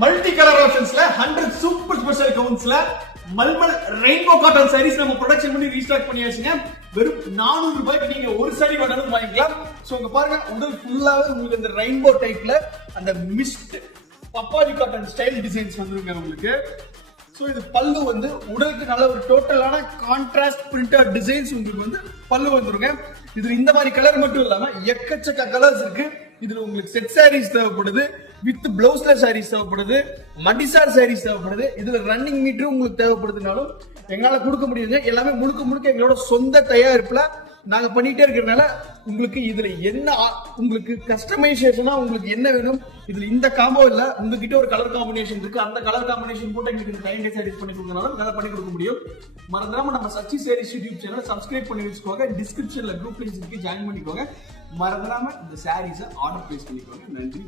Multi colour ஆப்ஷன்ஸ்ல 100 super special கவுன்ஸ்ல mulmul rainbow cotton saris நம்ம ப்ரொடக்ஷன் பண்ணி ரீஸ்டாக் பண்ணியாச்சுங்க. வெறும் 400 ரூபாய்க்கு நீங்க ஒரு சாரி வேணாலும் வாங்கிக்கலாம். சோ இங்க பாருங்க, உடல் ஃபுல்லாவே உங்களுக்கு இந்த ரெயின்போ டைப்ல அந்த மிஸ்ட் பப்பாளி காட்டன் ஸ்டைல் டிசைன்ஸ் வந்துருங்க உங்களுக்கு. சோ இது பல்லு வந்து உடலுக்கு நல்ல ஒரு டோட்டலான கான்ட்ராஸ்ட் பிரிண்டட் டிசைன்ஸ் உங்களுக்கு வந்து பல்லு வந்துருங்க. இதுல இந்த மாதிரி கலர் மட்டும் இல்லாம எக்கச்சக்க கலர்ஸ் இருக்கு. இதுல உங்களுக்கு செட் சாரீஸ் தேவைப்படுது, வித் பிளவுஸ்ல சாரீஸ் தேவைப்படுது, மடிசார் சாரீஸ் தேவைப்படுது. இதுல ரன்னிங் மீட்டர் உங்களுக்கு தேவைப்படுதுனாலும் எங்களால கொடுக்க முடியுங்க. எல்லாமே முழுக்க முழுக்க எங்களோட சொந்த தயாரிப்புல நாங்க பண்ணிட்டே இருக்கிறதுனால உங்களுக்கு இதுல என்ன உங்களுக்கு கஸ்டமைசேஷனா உங்களுக்கு என்ன வேணும், இதுல இந்த காம்போ இல்ல உங்ககிட்ட ஒரு கலர் காம்பினேஷன் இருக்கு, அந்த கலர் காம்பினேஷன் போட்டு எங்களுக்கு டைம் சாரீஸ் பண்ணி கொடுக்கறனால வேலை பண்ணி கொடுக்க முடியும். மறந்துடாம நம்ம Sachi sarees YouTube channel subscribe பண்ணி வச்சுக்கோங்க. டிஸ்கிரிப்ஷன்ல குரூப் லிங்க் இருக்கு, ஜாயின் பண்ணிக்கோங்க. மறந்துடாம இந்த சாரீஸை ஆர்டர் பிளேஸ் பண்ணிக்கோங்க. நன்றி.